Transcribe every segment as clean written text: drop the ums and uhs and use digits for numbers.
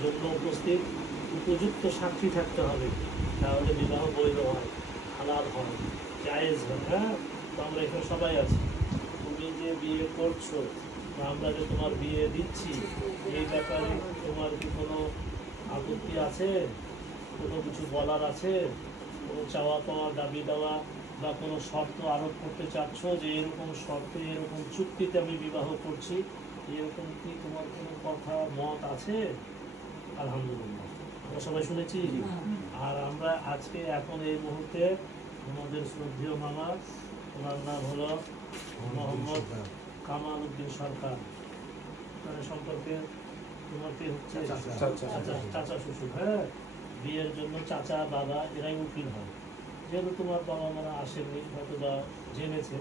জন্য উপস্থিত উপযুক্ত সাক্ষী থাকতে হবে, তাহলে বিবাহ বৈধ হয়, হালাল হয়, জায়েজ হয়। হ্যাঁ, তো আমরা এখানে সবাই আছি। তুমি যে বিয়ে করছো বা আমরা যে তোমার বিয়ে দিচ্ছি, এই ব্যাপারে তোমার কি কোনো আপত্তি আছে? কোনো কিছু বলার আছে? কোনো চাওয়া পাওয়া, দাবি দেওয়া বা কোনো শর্ত আরোপ করতে চাচ্ছ যে এরকম শর্তে, এরকম চুক্তিতে আমি বিবাহ করছি, এরকম কি তোমার কোনো কথা মত আছে? আলহামদুলিল্লাহ, আমরা সবাই শুনেছি। আর আমরা আজকে এখন এই মুহূর্তে আমাদের শ্রদ্ধেয় মামা, ওনার নাম হলো মোহাম্মদ কামাল উদ্দিন সরকার, তার সম্পর্কে তোমার কি হচ্ছে চাচা শ্বশুর। হ্যাঁ, বিয়ের জন্য চাচা বাবা এরাই উকিল হয়। যেহেতু তোমার বাবা মারা আসেনি, হয়তো বা জেনেছে,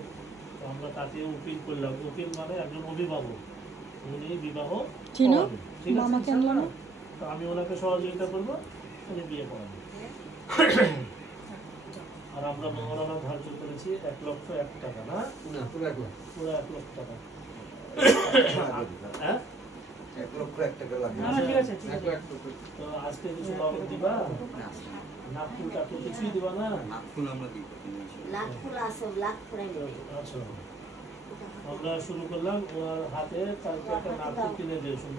তো আমরা তাকে উকিল করলাম। উকিল মানে একজন অভিভাবক, উনি বিবাহ করাবেন। ঠিক আছে, তো আমি ওনাকে সহযোগিতা করবো, উনি বিয়ে করাবেন। আর আমরা মহারণা ধার্য করেছি 1,01,000 টাকা। না, পুরো 1 লক্ষ টাকা। হ্যাঁ, 1,01,000 টাকা লাগবে। তো আজকে কিছু নগদ দিবা? নাকফুল টাকফুল কিছুই দিবা না? আচ্ছা, আমরা শুরু করলাম। ওনার হাতে কালকে একটা নাকফুল কিনে দিয়ে শুরু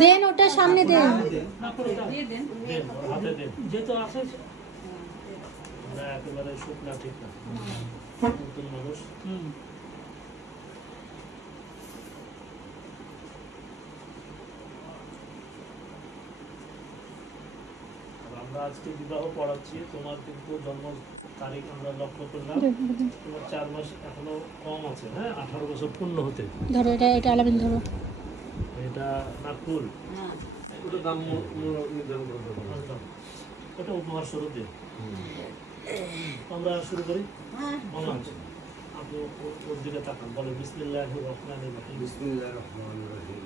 দেন, ওটা সামনে দেন, হাতে দেন, যেহেতু আছে। আমরা একেবারে শুকনা, ঠিক না, নতুন মানুষ। আমরা আজকে বিবাহ পড়াচ্ছি, তোমার কিন্তু জন্ম তারিখ আমরা লক্ষ্য করলাম, তোমার 4 মাস এখনো কম আছে। হ্যাঁ, 18 বছর পূর্ণ হতে। ধরো এটা, এটা আলামিন ধরো, এটা নাকুল, ওটা দাম নির্ধারণ করে দেবো, ওটা উপহার স্বরূপ দিন। আমরা শুরু করি। আপনি ওর দিকে তাকান, বলে বিসমিল্লাহির রহমানির রহিম। বিসমিল্লাহির রহমানির রহিম।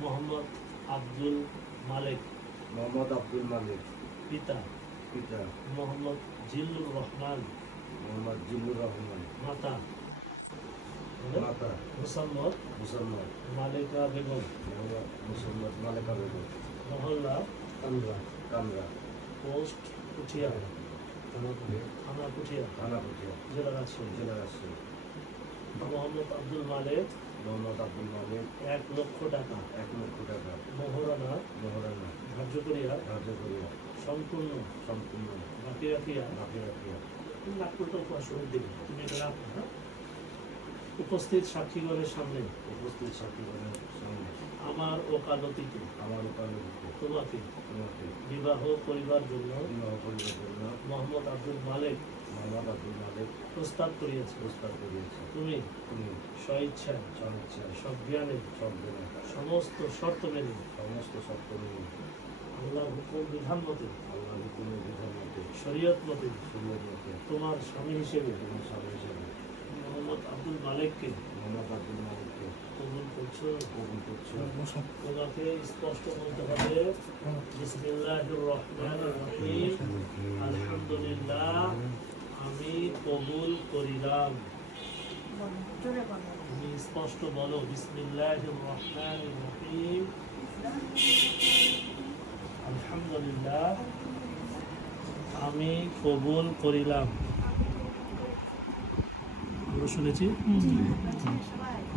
মোহাম্মদ আব্দুল মালিক, মোহাম্মদ আব্দুল মালিক। পিতা মোহাম্মদ জিল্লুর রহমান, মোহাম্মদ জিল্লুর রহমান। মাতা মুসাম্মদ মালিকা বেগম, মুসাম্মদ মালিকা বেগম। মহল্লা কামরা। পোস্ট পুঠিয়া, থানা পুঠিয়া, জেলা রাজশাহী। মোহাম্মদ আব্দুল মালিক, 1 লক্ষ টাকা মোহরানা ধার্য করিয়া সম্পূর্ণ বাকি রাখিয়া নাগপুরটা উপহার স্বরূপ দিবে। তুমি এটা রাখো। হ্যাঁ, উপস্থিত সাক্ষীগণের সামনে আমার ওকালতিতে তোমাকে বিবাহ করিবার জন্য মোহাম্মদ আব্দুল মালিক প্রস্তাব করিয়াছে। তুমি স্বইচ্ছায় সজ্ঞানে সমস্ত শর্ত মেনে আল্লাহর হুকুম বিধান মতে শরীয়ত মতে তোমার স্বামী হিসেবে মোহাম্মদ আব্দুল মালিককে কবুল করছো। তোমাকে স্পষ্ট বলতে হবে বিসমিল্লাহির রহমানির রহিম, আলহামদুলিল্লাহ, আমি কবুল করিলাম। তুমি স্পষ্ট বলো বিসমিল্লাহির রহমানির রহিম, আলহামদুলিল্লাহ, আমি কবুল করিলাম। আমরা শুনেছি।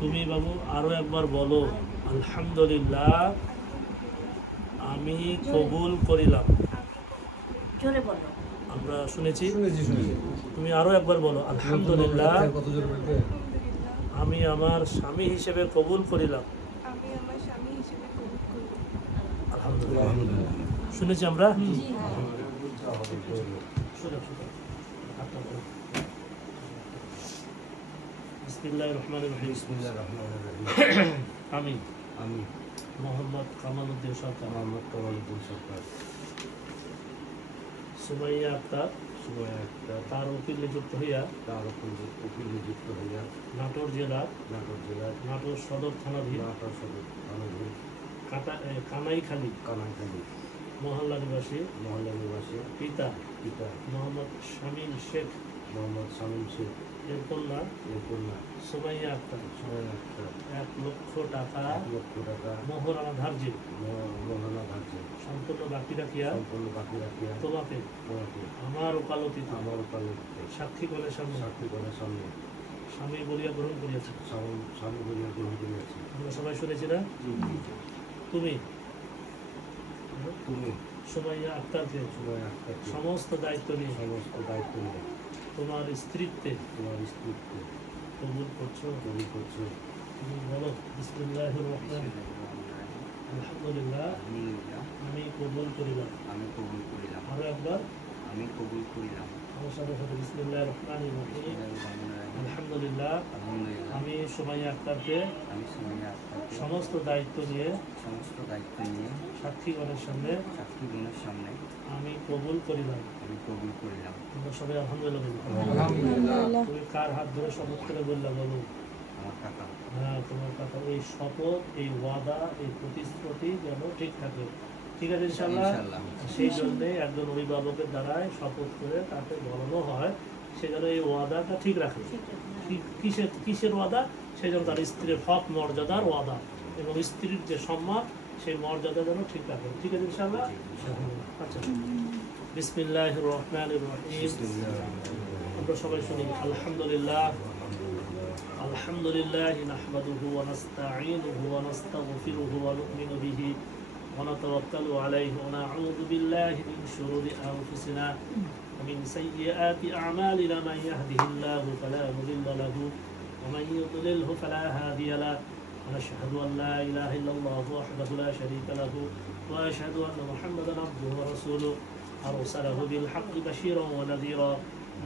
তুমি বাবু আরো একবার বলো আলহামদুলিল্লাহ, আমি কবুল করিলাম। আমরা শুনেছি। তুমি আরো একবার বলো আলহামদুলিল্লাহ, আমি আমার স্বামী হিসেবে কবুল করিলাম। আলহামদুলিল্লাহ, শুনেছি আমরা। বিসমিল্লাহির রহমানির রহিম। আমি মোহাম্মদ কামাল উদ্দিন সরকার, সুমাইয়া আক্তার তার উকিল নিযুক্ত হইয়া নাটোর জেলার নাটোর সদর থানাধীন কানাইখালী মহল্লা নিবাসী পিতা মোহাম্মদ শামীম শেখ মোহাম্মদ শামীম শেখ, এর কন্যা এর কন্যা সুমাইয়া আক্তার সুমাইয়া আক্তার, 1 লক্ষ টাকা 1 লক্ষ টাকা মোহরানা ধার্যে মোহনা ধার্য সম্পূর্ণ বাকি রাখিয়া সম্পূর্ণ বাকি রাখিয়া তোমাকে তোমাকে আমার ওকালতিতে আমার উপালতিতে সাক্ষী করে সামনে সাক্ষী করার সামনে স্বামী বলিয়া গ্রহণ করিয়াছে। স্বামী বলিয়া গ্রহণ করিয়াছি। আমরা সবাই শুনেছি না? তুমি তুমি সুমাইয়া আক্তারকে সুমাইয়া আক্তারকে সমস্ত দায়িত্ব নিয়ে সমস্ত দায়িত্ব নিয়ে তোমার স্ত্রীত্বে তোমার স্ত্রীকে কবুল করছো। কবুল করছো। তুমি বলো বিসমিল্লাহির রহমানির আলহামদুলিল্লাহ আমি কবুল করিলাম। আমি কবুল করিলাম। আরো একবার আমি কবুল করিলাম। আমার সাথে সাথে বিসমিল্লাহির রহমানির রহিম আলহামদুলিল্লাহ আলহামদুলিল্লাহ আমি সুমাইয়া আক্তারকে আমি সুমাইয়া আক্তারকে সমস্ত দায়িত্ব নিয়ে সমস্ত দায়িত্ব নিয়ে সাক্ষীগণের সামনে সাক্ষীগণের সামনে আমি কবুল করিলাম। আমি কবুল করিলাম। তোমরা সবাই আলহামদুলিল্লাহ বলো। আলহামদুলিল্লাহ। তুমি কার হাত ধরে শপথ করে বললা বলো? আমার কাকা। হ্যাঁ, তোমার কথা এই শপথ, এই ওয়াদা, এই প্রতিশ্রুতি যেন ঠিক থাকে। ঠিক আছে ইনশাআল্লাহ। ইনশাআল্লাহ। সেই জন্যে একজন অভিভাবকের দ্বারাই শপথ করে তাকে বলানো হয় সে যেন এই ওয়াদাটা ঠিক রাখে। কিসের ওয়াদা? সে যেন তার স্ত্রীর হক মর্যাদার ওয়াদা এবং স্ত্রীর যে সম্মান সেই মর্যাদা যেন ঠিক রাখে। ঠিক আছে ইনশাআল্লাহ। আচ্ছা, বিসমিল্লাহির রহমানির রহিম। আমরা সবাই শুনি আলহামদুলিল্লাহ আলহামদুলিল্লাহি নাহমাদুহু ওয়া নাস্তাঈনুহু ওয়া নাস্তাগফিরুহু ওয়া নু'মিনু বিহি ওয়া নাতাওয়াক্কালু আলাইহি ওয়া না'উযু বিল্লাহি মিন শুরুরি আনফুসিনা ওয়া মিন সাইয়্যাতি আ'মালিনা মান ইয়াহদিহিল্লাহু ফালা মুদিল্লা লাহু ওয়া মান ইউদ্লিলহু ফালা হাদিয়া লাহু ওয়া নাশহাদু আন লা ইলাহা ইল্লাল্লাহু ওয়াহদাহু লা শারীকা লাহু ওয়া আশহাদু আন্না মুহাম্মাদান আবদুহু ওয়া রাসূলুহু أرسله بالحق بشيرا ونذيرا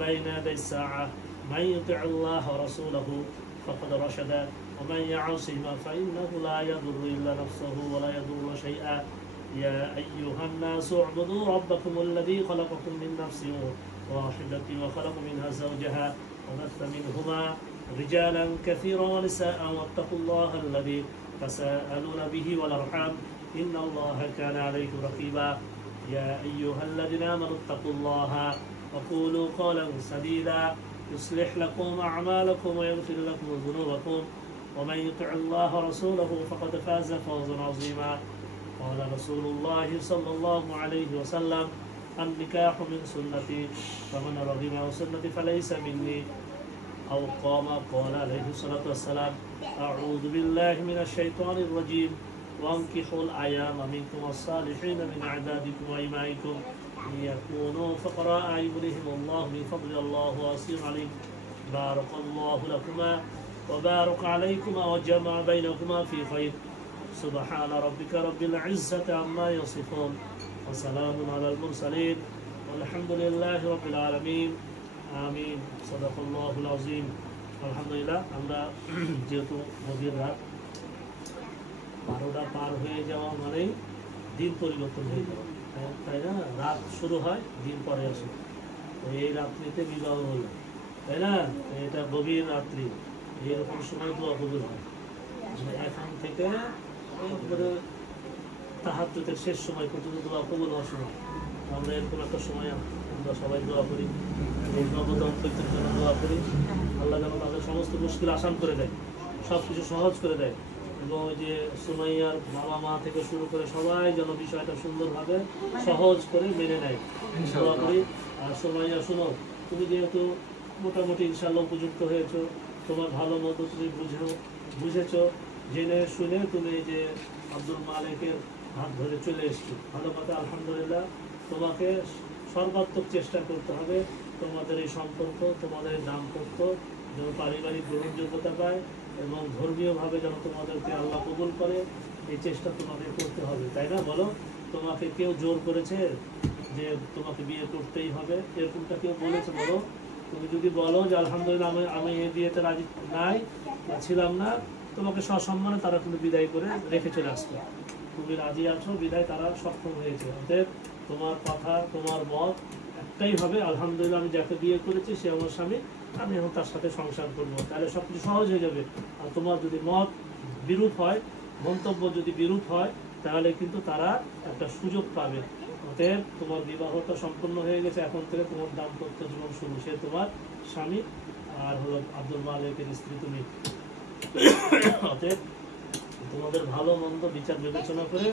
بين يدي الساعة من يطع الله ورسوله فقد رشد ومن يعصهما فإنه لا يضر إلا نفسه ولا يضر شيئا يا أيها الناس اعبدوا ربكم الذي خلقكم من نفس واحدة وخلق منها زوجها وبث منهما رجالا كثيرا ونساء واتقوا الله الذي تساءلون به والأرحام إن الله كان عليكم رقيبا يا أيها الذين آمنوا اتقوا الله وقولوا قولا سديدا يصلح لكم أعمالكم ويغفر لكم ذنوبكم ومن يطع الله ورسوله فقد فاز فوزا عظيما قال رسول الله صلى الله عليه وسلم النكاح من سنتي فمن رغب عن سنتي فليس مني أو قال عليه الصلاة والسلام أعوذ بالله من الشيطان الرجيم وانكحوا الأيام منكم الصالحين من عبادكم وإمائكم إن يكونوا فقراء يغنيهم الله من فضل الله واسع عليم بارك الله لكما وبارك عليكما وجمع بينكما في خير سبحان ربك رب العزة عما يصفون وسلام على المرسلين والحمد لله رب العالمين آمين صدق الله العظيم الحمد لله আমরা যেহেতু গভীর রাত 12টা পার হয়ে যাওয়া মানেই দিন পরিবর্তন হয়ে যাওয়া, তাই না? রাত শুরু হয়, দিন পরে আসে। তো এই রাত্রিতে বিবাহ হলো, তাই না? এটা গভীর রাত্রি, এইরকম সময় দোয়া কবুল হয়। মানে এখন থেকে তাহাজ্জুদের শেষ সময় পর্যন্ত দোয়া কবুল হওয়ার সময় আমরা এরকম একটা সময় আমরা সবাই দোয়া করি, এই নবদম্পতির জন্য দোয়া করি। আল্লাহ যেন তাদের সমস্ত মুশকিল আসান করে দেয়, সব কিছু সহজ করে দেয় এবং ওই যে সুমাইয়ার বাবা মা থেকে শুরু করে সবাই যেন বিষয়টা সুন্দরভাবে সহজ করে মেনে নেয়, দোয়া করি। আর সুমাইয়া শোনো, তুমি যেহেতু মোটামুটি ইনশাআল্লাহ উপযুক্ত হয়েছো, তোমার ভালো মতো তুমি বুঝেছো, জেনে শুনে তুমি যে আব্দুল মালিকের হাত ধরে চলে এসছো, ভালো কথা আলহামদুলিল্লাহ। তোমাকে সর্বাত্মক চেষ্টা করতে হবে তোমাদের এই সম্পর্ক, তোমাদের এই দাম্পত্য যেন পারিবারিক গ্রহণযোগ্যতা পায় এবং ধর্মীয়ভাবে যেন তোমাদেরকে আল্লাহ কবুল করে, এই চেষ্টা তোমাকে করতে হবে, তাই না? বলো, তোমাকে কেউ জোর করেছে যে তোমাকে বিয়ে করতেই হবে, এরকমটা কেউ বলেছে? বলো, তুমি যদি বলো যে আলহামদুলিল্লাহ আমি এই বিয়েতে রাজি নাই বা ছিলাম না, তোমাকে সসম্মানে তারা কিন্তু বিদায় করে রেখে চলে আসবে। তুমি রাজি আছো বিদায় তারা সক্ষম হয়েছে। অতএব তোমার কথা, তোমার মত একটাই হবে, আলহামদুলিল্লাহ আমি যাকে বিয়ে করেছি সে আমার স্বামী, আমি এখন তার সাথে সংসার করবো, তাহলে সব কিছু সহজ হয়ে যাবে। আর তোমার যদি মত বিরূপ হয়, মন্তব্য যদি বিরূপ হয়, তাহলে কিন্তু তারা একটা সুযোগ পাবে অতএব তোমার বিবাহটা সম্পূর্ণ হয়ে গেছে, এখন থেকে তোমার দাম্পত্য জীবন শুরু। সে তোমার স্বামী আর হলো আব্দুল মালিকের স্ত্রী তুমি। অতএব তোমাদের ভালো মন্দ বিচার বিবেচনা করে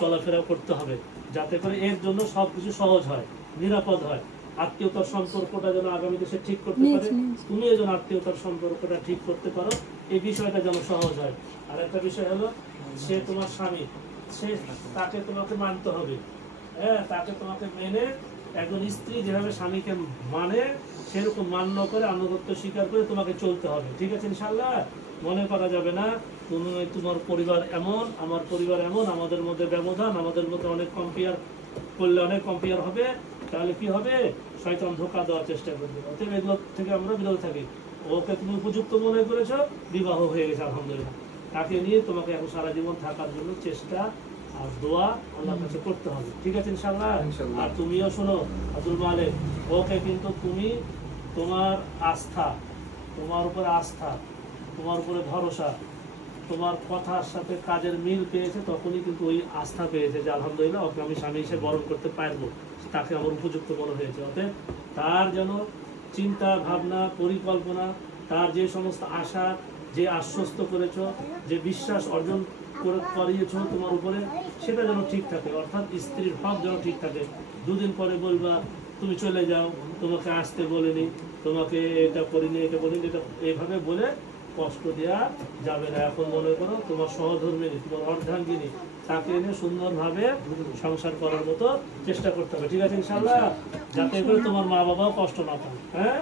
চলাফেরা করতে হবে, যাতে করে এর জন্য সবকিছু সহজ হয়, নিরাপদ হয়। আত্মীয়তার সম্পর্কটা যেন আগামীতে সে ঠিক করতে পারে, তুমিও যেন আত্মীয়তার সম্পর্কটা ঠিক করতে পারো, এই বিষয়টা যেন সহজ হয়। আর একটা বিষয় হলো, সে তোমার স্বামী, সে তাকে তোমাকে মানতে হবে। হ্যাঁ, তাকে তোমাকে মেনে, একজন স্ত্রী যেভাবে স্বামীকে মানে সেরকম মান্য করে, আনুগত্য স্বীকার করে তোমাকে চলতে হবে। ঠিক আছে ইনশাআল্লাহ? মনে করা যাবে না তুমি তোমার পরিবার এমন, আমার পরিবার এমন, আমাদের মধ্যে ব্যবধান, আমাদের মধ্যে অনেক কম্পেয়ার করলে অনেক কম্পেয়ার হবে, তাহলে কি হবে? শয়তান ধোঁকা দেওয়ার চেষ্টা করবে। অতএব এগুলো থেকে আমরা বিরত থাকি। ওকে তুমি উপযুক্ত মনে করেছো, বিবাহ হয়ে গেছে আলহামদুলিল্লাহ। তাকে নিয়ে তোমাকে এখন সারা জীবন থাকার জন্য চেষ্টা আর দোয়া আল্লাহর কাছে করতে হবে। ঠিক আছে ইনশাআল্লাহ? আর তুমিও শোনো আব্দুল মালিক, ওকে কিন্তু তুমি তোমার আস্থা, তোমার উপরে আস্থা, তোমার উপরে ভরসা, তোমার কথার সাথে কাজের মিল পেয়েছে, তখনই কিন্তু ওই আস্থা পেয়েছে যে আলহামদুলিল্লাহ ওকে আমি স্বামী হিসেবে বরণ করতে পারবো, তাকে আমার উপযুক্ত মনে হয়েছে। অতএব তার যেন চিন্তা ভাবনা পরিকল্পনা, তার যে সমস্ত আশা, যে আশ্বস্ত করেছ, যে বিশ্বাস অর্জন করিয়েছ তোমার উপরে, সেটা যেন ঠিক থাকে। অর্থাৎ স্ত্রীর হক যেন ঠিক থাকে। দুদিন পরে বলবা তুমি চলে যাও, তোমাকে আসতে বলিনি, তোমাকে এটা করিনি, এটা বলিনি, এটা এইভাবে বলে কষ্ট দেওয়া যাবে না। এখন মনে করো তোমার সহধর্মিনী, তোমার অর্ধাঙ্গিনী, তাকে এনে সুন্দরভাবে সংসার করার মতো চেষ্টা করতে হবে। ঠিক আছে ইনশাআল্লাহ? যাতে করে তোমার মা বাবাও কষ্ট না পায়। হ্যাঁ,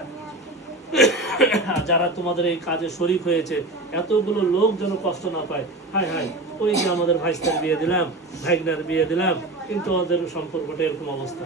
যারা তোমাদের এই কাজে শরিক হয়েছে, এতগুলো লোক যেন কষ্ট না পায়। হায় হায়, ওই যে আমাদের ভাইস্তার বিয়ে দিলাম, ভাইগনার বিয়ে দিলাম, কিন্তু ওদের সম্পর্কটা এরকম অবস্থা।